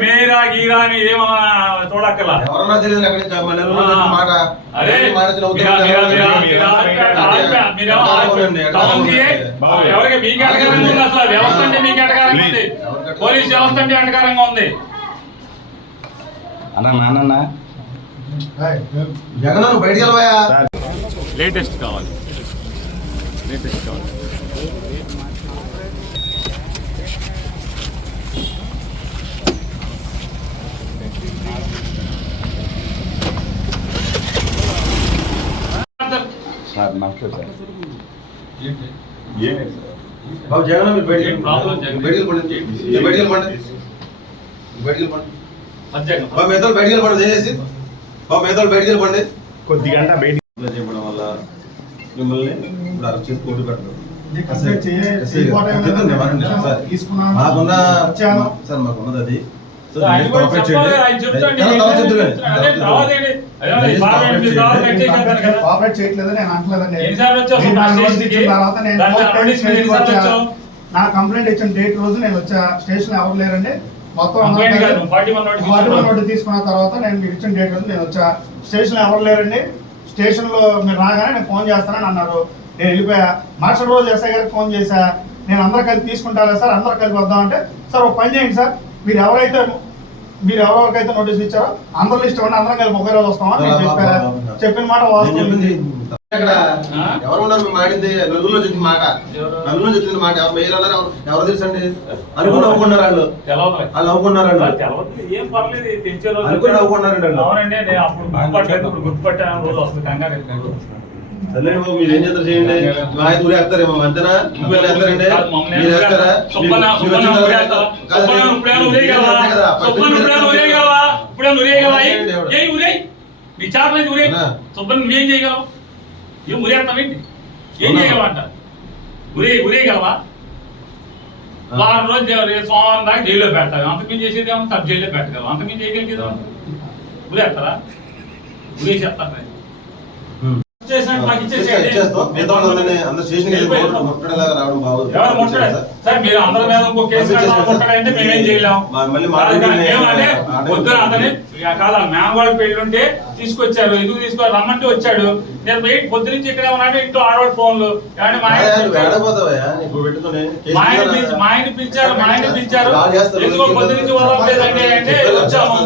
మేరా గీరా అని ఏమన్నా ఎవరన్నా తెలియదు అక్కడి నుంచి మన మాట మాట. ఎవరికి ఉంది అసలు వ్యవస్థ అంటే ఉంది పోలీస్ వ్యవస్థ అంటే ఉంది అన్న నాన్న జగన్ బయటికి లేటెస్ట్ కావాలి లేటెస్ట్ కావాలి సార్ నమస్తే సార్. బాబు జగన్ మీరు బయటికి? బయటికి మీరు బయటికి వెళ్ళిపోండి బయటికి మధ్యాహ్నం. బాబు మిగతా బయటికి వెళ్ళిపోండి దయచేసి బాబు బయటికి కొద్ది గంట చేయడం వల్ల మిమ్మల్ని ఇప్పుడు అరెస్ట్ చేసి కోర్టు పెట్టడం. మాకున్న. సార్ మాకున్నది అది. కోఆపరేట్ నేను అంటలేదండి? నా కంప్లైంట్ ఇచ్చిన డేట్ రోజు నేను వచ్చా? స్టేషన్ ఎవరు లేరండి? మొత్తం అందరూ కంప్లైంట్ కాదు, కలిసి- 41 నోటీస్ ఫార్టీ వన్ ఇచ్చారు. నోటీస్ తీసుకున్న తర్వాత నేను మీరు ఇచ్చిన డేట్ రోజు నేను వచ్చా? స్టేషన్ ఎవరు లేరండి? స్టేషన్లో మీరు రాగానే నేను ఫోన్ చేస్తానని అన్నారు. నేను వెళ్ళిపోయా. మార్షల్ రోజు ఎస్ఐ గారికి ఫోన్ చేశా. నేను అందరూ కలిపి తీసుకుంటారా సార్? అందరూ కలిపి వద్దాం అంటే సార్ ఒక పని చేయండి సార్. మీరు ఎవరైతే మీరు ఎవరికైతే నోటీస్ ఇచ్చారో అందరూ లిస్ట్ ఇవ్వండి అందరం కలిపి ఒకే రోజు వస్తామని నేను చెప్పా చెప్పిన మాట చెప్పింది అక్కడ? ఎవరు ఉన్నారు? మేము ఆడింది నలుగురిలో చెప్పింది మాట? నలుగురిలో చెప్పింది మాట. ఎవరు మీరు అన్నారు. ఎవరు ఎవరు తెలుసు అండి? అనుకుని నవ్వుకున్నారు వాళ్ళు. వాళ్ళు నవ్వుకున్నారు వాళ్ళు. అనుకుని నవ్వుకున్నారండి వాళ్ళు. గుర్తుపట్టాను రోజు వస్తుంది. కంగారు సర్లేండి బాబు మీరు ఏం చేస్తారు చేయండి ఐదు ఊరు వేస్తారేమో అంతేనా మిమ్మల్ని వేస్తారండి మీరు వేస్తారా సుబ్బన్న మీరు- మీరు సుబ్బన్న వచ్చిన ఉరేగలవా? తర్వాత- కాదు, సుబ్బన్న మీరు- ఇప్పుడేమైనా మీరు ఉరేగలవా? చేస్తారు కదా, సుబ్బన్న పక్కన ఇప్పుడేమైనా చేస్తారు. ఉరేగలవా? ఇప్పుడేమైనా ఉరేగలవా? ఏయ్, చేయండి ఎవరు? ఏయ్ ఉరేయ్. నీ చేతనైతే ఉరేయ్. ఆ. సుబ్బన్న నువ్వేం చేయగలవు ఏం ఉరేస్తావేంటి ఏం అవునా? చేయగలవా అంట ఉరే ఉరేయగలవా. వారం రోజు సోమవారం దాకా జైల్లో పెడతారు అంతకుమించి చేసేది ఏమో సబ్ జైల్లో పెట్టగలవు అంతకుమించి చేయగలిగేదా ఉరేస్తారా ఉరేసి సార్. మీరు అందరి మీద ఇంకో కేసు పెడతాం ముట్టడంటే మేమేం కాదు కానీ అతని ఉంటే తీసుకొచ్చారు. ఎందుకు తీసుకో? రమ్మంటే వచ్చాడు. నేను పోయి పొద్దు నుంచి ఇక్కడే ఉన్నాడు ఇంట్లో ఆడవాడు ఫోన్లు. మా ఆయన మా ఆయన పిలిచారు మా ఆయన పిలిచారు. ఎందుకో పొద్దు నుంచి వదలలేదండి అంటే వచ్చాము.